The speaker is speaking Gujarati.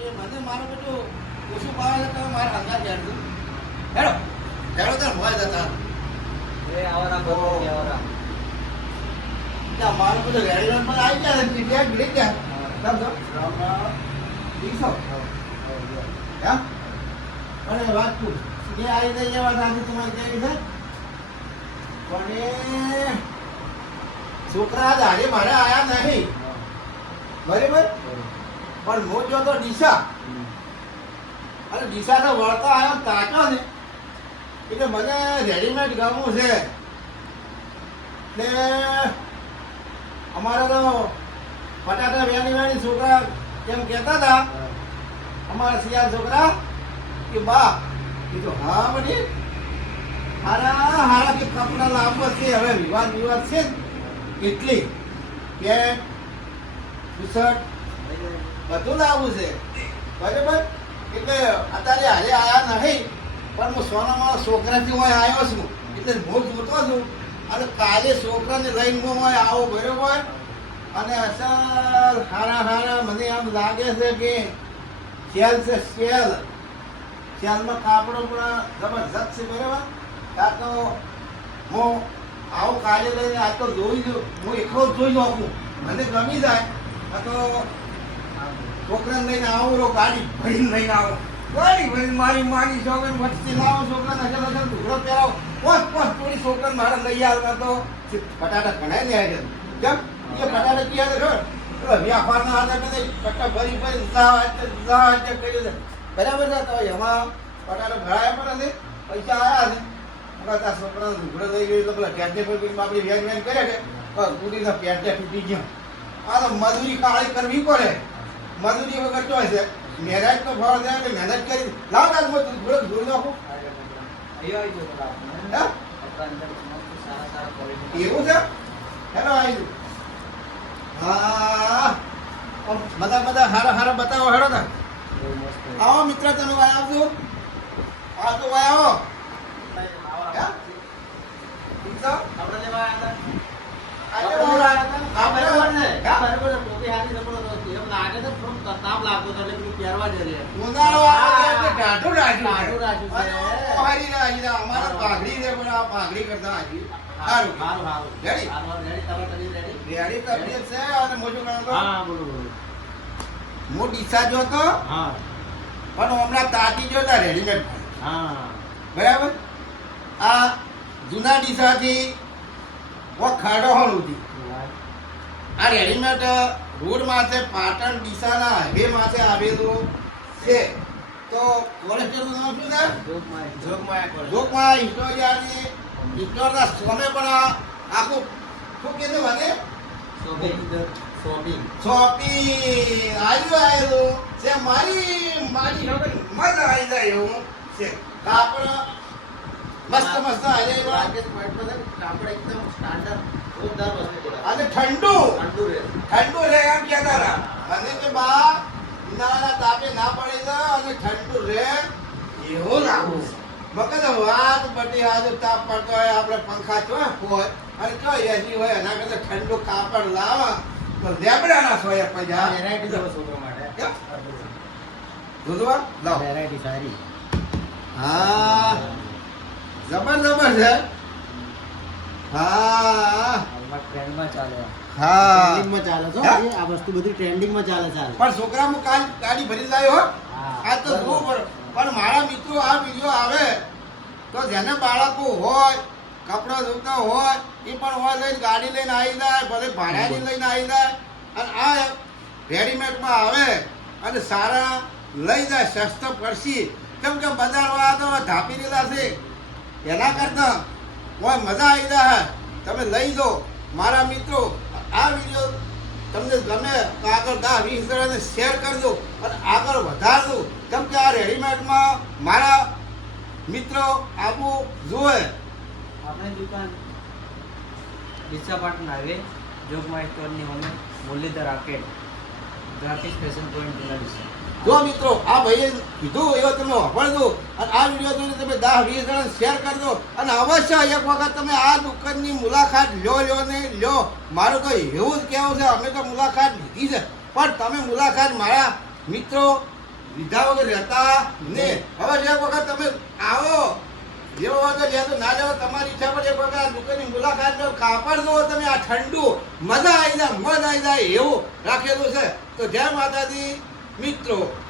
કે મને મારું બધું ઓછું ભાવે તો મારે જાણજો હેડો. હેડો તાર મોય જતા એ આવરા બહુ આવરા ત્યાં મારું બધું પર આવી ગયા છે પીટીઆર ભીડી ગયા. તમ તો હા? અને વાત જે આવી જાય એવા સાથે તમારે કેવી છે? પણ એ છોકરા દાડે મારે આયા નહીં. બરાબર. પણ હું જો તો દિશા. અને દિશા તો વળતા આવ્યો તાચો ને એટલે મને રેડીમેડ ગમવું છે. એટલે અમારે તો બટાટા વેણી વેણી છોકરા કેમ કહેતા હતા. અમારા સિયા છોકરા કે, બા કીધું હા બની હારા હારા કે કપડા લાંબો છે, હવે વિવાદ વિવાદ છે એટલી પેન્ટ ટી શર્ટ બધું લાવવું છે. બરાબર? એટલે અત્યારે હારે આયા નહીં, પણ હું સોનામાં છોકરાથી હું આવ્યો છું, એટલે હું જોતો છું. અને કાલે છોકરાને લઈને હું આવો, બરાબર? અને અસર હારા હારા મને આમ લાગે છે કે સેલ છે સેલ સેલમાં કાપડો પણ જબરજસ્ત છે, બરાબર? કાં તો હું આવું કાલે લઈને આ તો જોઈ હું એકલો જ જોઈ નાખું મને ગમી જાય. આ તો છોકરાને લઈને આવું રહો ગાડી ભરીને લઈને આવો. ગાડી ભરીને મારી મારી છોકરાને વચ્ચે લાવો, છોકરાને અસલ અસલ ઢુકડો પહેરાવો. પોસ પોસ થોડી છોકરાને મારે લઈ આવતા તો. બટાટા ઘણા લે છે. કેમ એ બટાટા ક્યાં છે ખબર વ્યાપારના હાથે બધા પટ્ટા ભરી ભરી જા જા કર્યું છે. બરાબર છે? તો એમાં બટાટા ભરાયા પણ નથી, પૈસા આવ્યા છે. આ છોકરાનો ઢુકડો લઈ ગયો તો પેલા ટેન્ટે પર આપણી વ્યાજ વેન કરે કે બસ પેટે તૂટી ગયા. આ તો મજૂરી કાળી કરવી પડે. મજૂરી વગર તો હશે મહેનત તો ફળ છે કે મહેનત કરી. લાવ કાલ ઢુકડો ધોઈ નાખું. એવું છે? હેલો આવી હા. બધા બધા હારા હારા બતાવો, હેડો ને. આવો મિત્ર તમે આવજો આ તો વાય આવો હે? ઠીક છે? આપણે લેવા આવ્યા આજે હતા વાય આવ્યા હતા? આ બરાબર ને હા? આ બરાબર ને ટોપી હારી જબરદસ્ત હતી. પણ હું ડીસા જો હા પણ હમણાં તાતી જો તા રેડીમેડ હા બરાબર આ જૂના ડીસાથી ઓ ખાડો હોલ ઉધી આ રેડીમેડ રોડ માથે પાટણ ડીસાના હાઈવે માથે આવેલું છે. તો કોલેસ્ટ્રોલનું નામ શું છે? જોગમાયા જોગમાયા કોલેજ. હિસ્ટોરિયાની હિસ્ટોરના સામે પણ આખું શું કીધું મને શોપિંગ શોપિંગ આવ્યું આવેલું છે મારી મારી મજા આવી જાય એવું છે. કાપડ મસ્ત મસ્ત ને, કાપડ એકદમ સ્ટાન્ડર્ડ જોરદાર વસ્તુ અને ઠંડુ. ઠંડુ રહે. ઠંડુ રહે એમ કહેતા હતા. અને કે બા ઉનાળાના તાપે ના પડે તો અને ઠંડુ રહે એવું લાગુ મગજ વાત બધી હાજર તાપ પડતો હોય આપણે પંખા ચો હોય અને કયો એસી હોય એના કરતા ઠંડુ કાપડ લાવા. તો લેબડાના સોય પૈસા. વેરાયટી છે છોકરા માટે? દૂધવા લાવો. વેરાયટી સારી. હા. જબર જબર છે. હા. હાલમાં ટ્રેન્ડમાં ચાલે. હા. ટ્રેન્ડિંગમાં ચાલે છે આ વસ્તુ બધી ટ્રેન્ડિંગમાં ચાલે છે પણ છોકરા હું કાલ ગાડી ભરી લાવ્યો હો. આ તો પણ મારા મિત્રો આ વીડિયો આવે. તો જેને બાળકો હોય કપડાં ધોતા હોય એ પણ હોય લઈને ગાડી લઈને આવી જાય ભલે ભાડાની લઈને આવી જાય. અને આ રેડીમેડમાં આવે અને સારા લઈ જાય સસ્તો પડશી કેમ કે બજારવાળા તો ધાપી દીધા છે. એના કરતાં મજા આવી જાય. તમે લઈ જાઓ મારા મિત્રો આ વીડિયો તમને ગમે તો આગળ દસ વીસ જણાને શેર કરજો અને આગળ વધારજો. કેમ કે આ રેડીમેડમાં મારા મિત્રો આવું જોવે આપણી દુકાન ડીસા હાઈવે જોગમાયા સ્ટોરની હોમે Murlidhar arcade. Graphic fashion point જૂના જો મિત્રો, આ ભાઈએ કીધું એવો તમે વાપરજો. અને આ વીડિયો જોઈને તમે દસ, વીસ જણા શેર કરજો. અને અવશ્ય એક વખત તમે આ દુકાનની મુલાકાત લ્યો લ્યો ને લ્યો મારું તો એવું જ કહેવું છે, અમે તો મુલાકાત લીધી છે. પણ તમે મુલાકાત મારા મિત્રો લીધા વગર રહેતા ને હવે એક વખત તમે આવો. જેવો વખત જ્યાં તો ના જાઓ તમારી ઈચ્છા પર એક વખત આ દુકાનની મુલાકાત લો. કાપડ દો તમે આ ઠંડુ, મજા આવી જાય, મજા આવી જાય એવું રાખેલું છે. તો જય માતાજી. મિત્રો